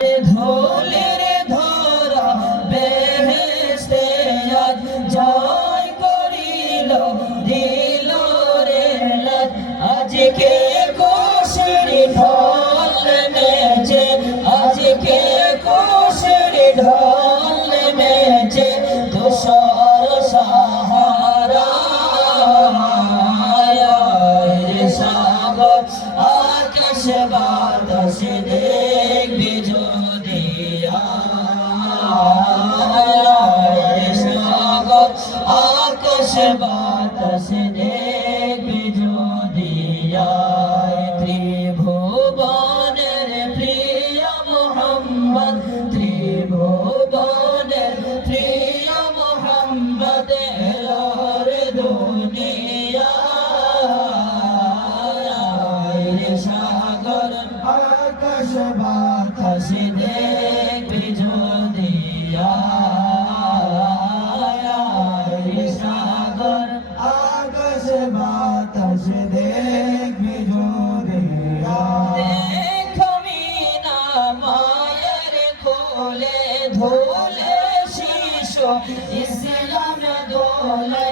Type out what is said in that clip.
ধুলির ধরা বেহেশতে আজ জয় করিল দিল রে লাজ আজকে খুশির ঢল নেমেছে আজকে খুশির ঢল নেমেছে তুষার সাহারা সাগর আকাশ বাতাস দেখবি যদি সাগর আকাশ বাতাস দেখবি যদি ত্রিভুবনের প্রিয় মোহাম্মদ ত্রিভুবনের প্রিয় মোহাম্মদ এলোর দুনিয়া সাগর আকাশ বাতাস দেখবি যদি সাগর আকাশ বাতাস দেখবি যদি দেখবি না মায়ের কোলে ধুলে শিশু ইসলাম দোলে